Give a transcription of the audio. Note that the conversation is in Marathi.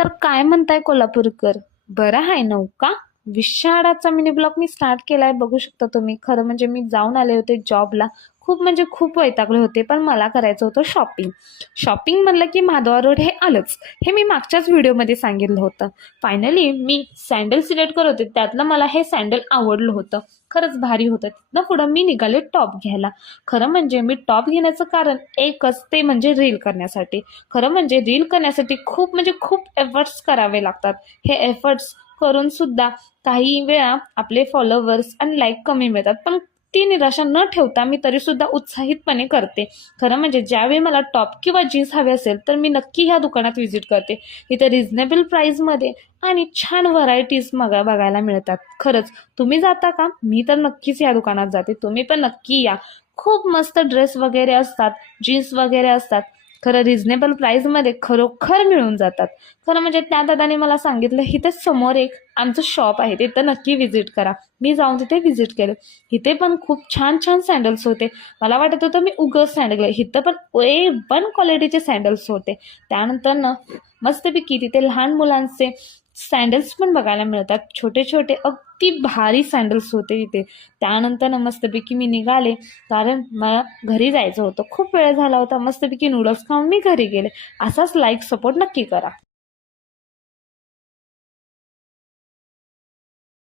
तर काय म्हणताय कोल्हापूरकर, बरं आहे नव का? विशाळाचा मिनी ब्लॉग मी स्टार्ट केलाय, बघू शकता तुम्ही. खरं म्हणजे मी जाऊन आले होते जॉबला, खूप म्हणजे खूप वैतागले होते, पण मला करायचं होतं शॉपिंग. शॉपिंग म्हणलं की माधवा रोड हे आलंच, हे मी मागच्याच व्हिडिओमध्ये सांगितलं होतं. फायनली मी सँडल सिलेक्ट करत होते, त्यातलं मला हे सँडल आवडलं होतं, खरंच भारी होतं. तिथनं पुढं मी निघाले टॉप घ्यायला. खरं म्हणजे मी टॉप घेण्याचं कारण एकच, ते म्हणजे रील करण्यासाठी. खरं म्हणजे रील करण्यासाठी खूप म्हणजे खूप एफर्ट्स करावे लागतात. हे एफर्ट्स करून सुद्धा काही वेळा आपले फॉलोवर्स आणि लाईक कमी मिळतात, पण ती निराशा न ठेवता मी तरी सुद्धा उत्साहितपणे करते. खरं म्हणजे ज्यावेळी मला टॉप किंवा जीन्स हवे असेल तर मी नक्की ह्या दुकानात व्हिजिट करते. इथे रिझनेबल प्राईसमध्ये आणि छान व्हरायटीज बघायला मिळतात. खरंच तुम्ही जाता का? मी तर नक्कीच या दुकानात जाते, तुम्ही पण नक्की या. खूप मस्त ड्रेस वगैरे असतात, जीन्स वगैरे असतात. खरं रिझनेबल प्राईसमध्ये खरोखर मिळून जातात. खरं म्हणजे त्या दादाने मला सांगितलं, इथे समोर एक आमचं शॉप आहे, तिथं नक्की व्हिजिट करा. मी जाऊन तिथे व्हिजिट केलं. इथे पण खूप छान छान सँडल्स होते. मला वाटत होतं मी उगाच सँडल आहे, इथं पण A1 क्वालिटीचे सँडल्स होते. त्यानंतर ना मस्तपैकी तिथे लहान मुलांचे सँडल्स पण बघायला मिळतात, छोटे छोटे अगदी भारी सँडल्स होते तिथे. त्यानंतर ना मस्तपैकी मी निघाले, कारण मला घरी जायचं होतं, खूप वेळ झाला होता. मस्तपैकी नूडल्स खाऊन मी घरी गेले. असाच लाईक सपोर्ट नक्की करा.